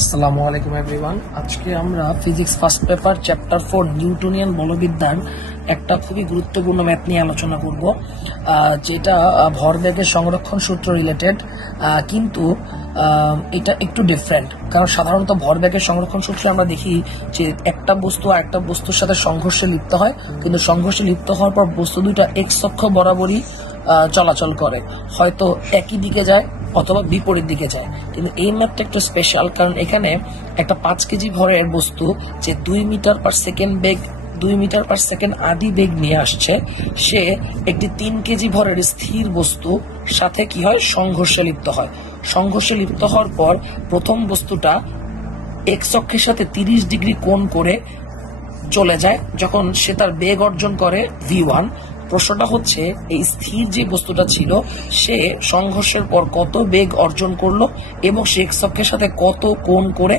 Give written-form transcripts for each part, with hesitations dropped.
আসসালামু আলাইকুম এভরিওয়ান। আজকে আমরা physics first paper chapter 4 Newtonian বলবিদ্যার একটা খুবই গুরুত্বপূর্ণ ম্যাথ নিয়ে আলোচনা করব, যেটা ভরবেগের সংরক্ষণ সূত্র রিলেটেড, কিন্তু এটা একটু ডিফারেন্ট। কারণ সাধারণত ভরবেগের সংরক্ষণ সূত্রে আমরা দেখি যে একটা বস্তু আর একটা বস্তুর সাথে সংঘর্ষে লিপ্ত হয়, কিন্তু সংঘর্ষে লিপ্ত হওয়ার পর বস্তু দুইটা এক্স অক্ষ বরাবরই চলাচল করে, হয়তো একই দিকে যায় অথবা বিপরীত দিকে যায়। কিন্তু এই ম্যাপটা একটু স্পেশাল, কারণ এখানে একটা 5 কেজি ভরের বস্তু যে 2 মিটার পার সেকেন্ড বেগ 2 মিটার পার সেকেন্ড আদি বেগ নিয়ে আসছে, সে একটি 3 কেজি ভরের স্থির বস্তু সাথে কি হয়, সংঘর্ষে লিপ্ত হয়। সংঘর্ষে লিপ্ত হওয়ার পর প্রথম বস্তুটা এক্স অক্ষের সাথে 30 ডিগ্রি কোণ করে চলে যায় যখন সে তার বেগ অর্জন করে v1। প্রশ্নটা হচ্ছে, এই স্থির যে বস্তুটা ছিল সে সংঘর্ষের পর কত বেগ অর্জন করলো এবং সে এক্স অক্ষের সাথে কত কোণ করে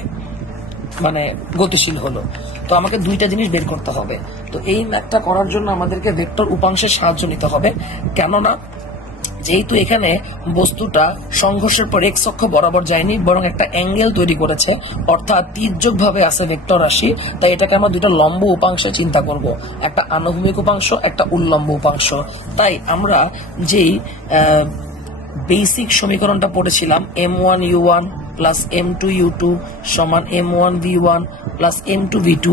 গতিশীল হলো। তো আমাকে দুইটা জিনিস বের করতে হবে। তো এই ম্যাথটা করার জন্য আমাদেরকে ভেক্টর উপাংশের সাহায্য নিতে হবে, কেননা যেহেতু এখানে বস্তুটা সংঘর্ষের পর এক্স অক্ষ বরাবর যায়নি, বরং একটা অ্যাঙ্গেল তৈরি করেছে, অর্থাৎ তির্যক ভাবে আছে ভেক্টর রাশি। তাই এটাকে আমরা দুইটা লম্ব উপাংশে চিন্তা করব, একটা আনুভূমিক উপাংশ, একটা উল্লম্ব উপাংশ। তাই আমরা যেই বেসিক সমীকরণটা পড়েছিলাম, m1u1 প্লাস m2u2 সমান m1v1 প্লাস m2v2,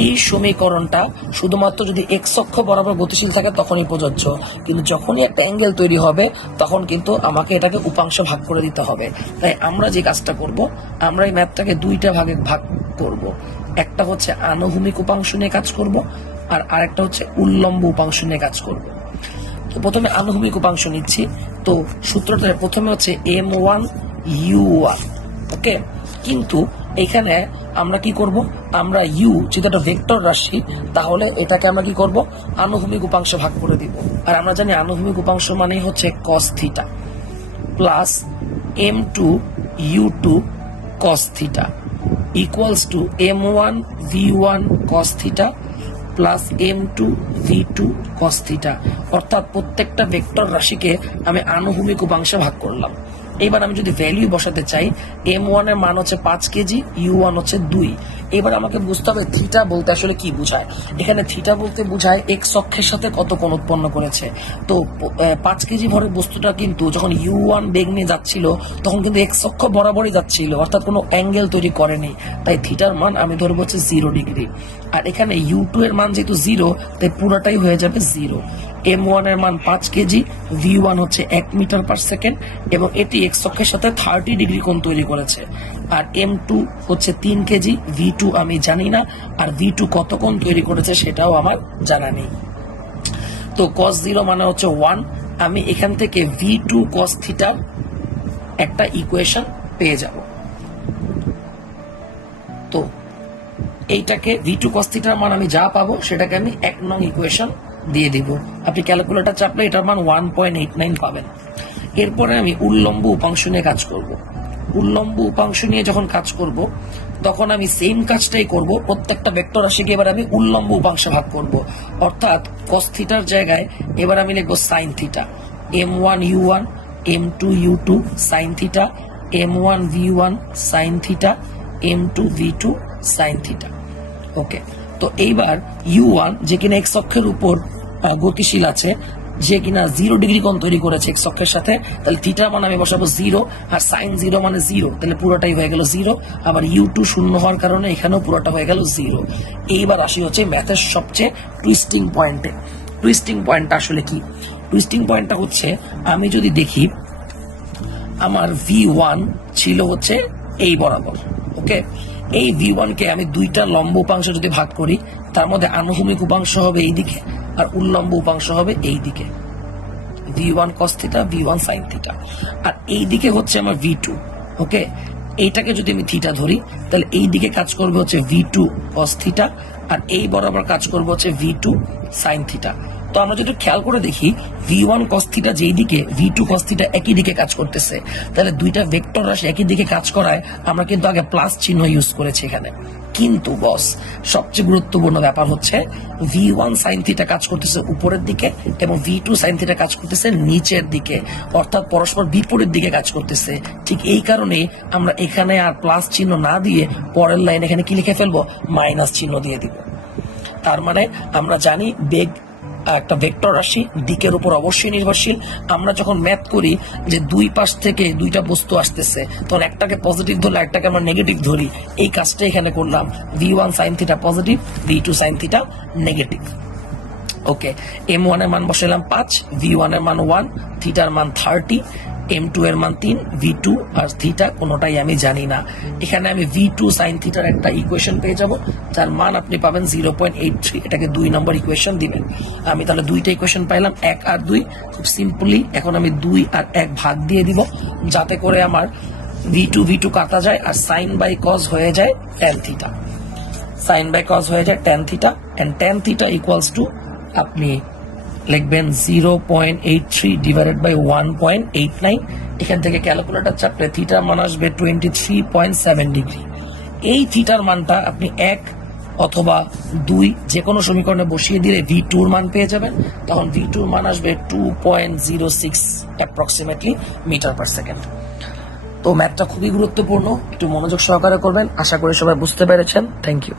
এই সমীকরণটা শুধুমাত্র যদি এক্স অক্ষ বরাবর গতিশীল থাকে তখনই প্রযোজ্য, কিন্তু যখনই একটা অ্যাঙ্গেল তৈরি হবে তখন কিন্তু আমাকে এটাকে উপাংশ ভাগ করে দিতে হবে। তাই আমরা যে কাজটা করব, আমরা এই ম্যাথটাকে দুইটা ভাগে ভাগ করব। একটা হচ্ছে আনুভূমিক উপাংশ নিয়ে কাজ করব, আর আরেকটা হচ্ছে উল্লম্ব উপাংশ নিয়ে কাজ করব। তো প্রথমে আনুভূমিক উপাংশ নিচ্ছি। তো সূত্রটা প্রথমে হচ্ছে m1u1, ওকে। কিন্তু এখানে আমরা কি করব, আমরা u যেটা একটা ভেক্টর রাশি, তাহলে এটাকে আমরা কি করব, আনুভূমিক উপাংশে ভাগ করে দিব। আর আমরা জানি আনুভূমিক উপাংশ মানে হচ্ছে cos theta plus m2u2 cos theta equals two m1v1 cos theta plus m2v2 cos theta. অর্থাৎ প্রত্যেকটা ভেক্টর রাশিকে আমি আনুভূমিক উপাংশে ভাগ করলাম। এবার আমি যদি ভ্যালু বসাতে চাই, m1 এর মান হচ্ছে 5 কেজি, u1 হচ্ছে 2। এবার আমাকে বুঝতে হবে থিটা বলতে আসলে কি বোঝায়। এখানে থিটা বলতে বোঝায় এক্স অক্ষের সাথে কত কোণ উৎপন্ন করেছে। তো 5 কেজি ভরের বস্তুটা কিন্তু যখন u1 বেগ নিয়ে যাচ্ছিল তখন কিন্তু এক্স অক্ষ বরাবরই যাচ্ছিল, অর্থাৎ কোনো অ্যাঙ্গেল তৈরি করেনি। তাই থিটার মান আমি ধরবো হচ্ছে 0 ডিগ্রি। আর এখানে u2 এর মান যেহেতু 0, তাই পুরোটাই হয়ে যাবে 0। m1 এর মান 5 কেজি, v1 হচ্ছে 1 মিটার পার সেকেন্ড, এবং এটি এক্স অক্ষের সাথে 30 ডিগ্রি কোণ তৈরি করেছে। আর m2 হচ্ছে 3 কেজি, v2 আমি জানি না, আর v2 কত কোণ তৈরি করেছে সেটাও আমার জানা নেই। তো cos 0 মানে হচ্ছে 1। আমি এখান থেকে v2 cos থিটার একটা ইকুয়েশন পেয়ে যাব। তো এইটাকে v2 cos থিটার মান আমি যা পাবো সেটাকে আমি 1 নং ইকুয়েশন দিয়ে দিব। আপনি ক্যালকুলেটর চাপলে এটার মান 1.89 পাবেন। এরপরে আমি উল্লম্ব উপাংশ নিয়ে কাজ করব। উল্লম্ব উপাংশ নিয়ে যখন কাজ করব তখন আমি সেম কাজটাই করব, প্রত্যেকটা ভেক্টর রাশিকে এবার আমি উল্লম্ব উপাংশে ভাগ করব। অর্থাৎ cos থিটার জায়গায় এবার আমি লিখব sin theta, m1u1 m2u2 sin theta, m1v1 sin theta, m2v2 sin theta, okay. তো এইবার u1 যে কিনা এক্স অক্ষের উপর গতিশীল আছে, যে কিনা 0 ডিগ্রি কোণ তৈরি করেছে এক্স অক্ষের সাথে, তাহলে থিটার মান আমি বসাবো 0, আর sin 0 মানে 0, তাহলে পুরোটাই হয়ে গেল 0। আবার u2 শূন্য হওয়ার কারণে এখানেও পুরোটা হয়ে গেল 0। এইবার আসি হচ্ছে ম্যাথের সবচেয়ে টুইস্টিং পয়েন্টে। টুইস্টিং পয়েন্টটা আসলে কি? টুইস্টিং পয়েন্টটা হচ্ছে, আমি যদি দেখি আমার v1 ছিল হচ্ছে এই বরাবর, ওকে। এই v1 কে আমি দুইটা লম্ব উপাংশ যদি ভাগ করি, তার মধ্যে আনুভূমিক উপাংশ হবে এই দিকে আর উল্লম্ব উপাংশ হবে এই দিকে, v1 cos theta, v1 sin theta. আর এই দিকে হচ্ছে আমার v2, ওকে। এইটাকে যদি আমি থিটা ধরি তাহলে এই দিকে কাজ করবে হচ্ছে v2 cos থিটা, আর এই বরাবর কাজ করবে হচ্ছে v2 সাইন থিটা। তো আমরা যদি খেয়াল করে দেখি v1 cos থিটা যেই দিকে v2 cos থিটা একই দিকে কাজ করতেছে, তাহলে দুইটা ভেক্টর রাশি একই দিকে কাজ করায় আমরা কিন্তু আগে প্লাস চিহ্ন ইউজ করেছি এখানে। কিন্তু বস সবচেয়ে গুরুত্বপূর্ণ ব্যাপার হচ্ছে v1 sin থিটা কাজ করতেছে উপরের দিকে এবং v2 sin থিটা কাজ করতেছে নিচের দিকে, অর্থাৎ পরস্পর বিপরীত দিকে কাজ করতেছে। ঠিক এই কারণে আমরা এখানে আর প্লাস চিহ্ন না দিয়ে পরের লাইন এখানে কি লিখে ফেলবো, মাইনাস চিহ্ন দিয়ে দিব। তার মানে আমরা জানি বেগ একটা ভেক্টর রাশি দিকের উপর অবশ্যই নির্ভরশীল। আমরা যখন ম্যাথ করি যে দুই পাশ থেকে দুইটা বস্তু আসতেছে, তখন একটাকে পজিটিভ ধরলে একটাকে আমরা নেগেটিভ ধরি। এই কাজটা এখানে করলাম, v1 sin theta positive, v2 sin theta negative. Okay, m1 এর মান বসাইলাম 5, v1 এর মান 1, থিটার মান 30, m2 এর মান 3, v2 আর থিটা কোনোটাই আমি জানি না। এখানে আমি v2 sin থিটার একটা ইকুয়েশন পেয়ে যাব, যার মান আপনি পাবেন 0.83। এটাকে 2 নম্বর ইকুয়েশন দিবেন। আমি তাহলে দুইটা ইকুয়েশন পাইলাম, 1 আর 2। খুব সিম্পলি এখন আমি 2 আর 1 ভাগ দিয়ে দিব, যাতে করে আমার v2 কাটা যায় আর sin বাই cos হয়ে যায় tan theta. sin by cos হয়ে যায় tan theta, and tan theta equals to আপনি লিখবেন 0.83 ডিভাইডেড বাই 1.89। এখান থেকে ক্যালকুলেটর চাপলে থিটার মান আসবে 23.7 ডিগ্রি। এই থিটার মানটা আপনি 1 অথবা 2 যে কোনো সমীকরণে বসিয়ে দিলে v2 এর মান পেয়ে যাবেন। তখন v2 এর মান আসবে 2.06 অ্যাপ্রক্সিমেটলি মিটার পার সেকেন্ড। তো ম্যাথটা খুবই গুরুত্বপূর্ণ, একটু মনোযোগ সহকারে করবেন। আশা করি সবাই বুঝতে পেরেছেন। Thank you.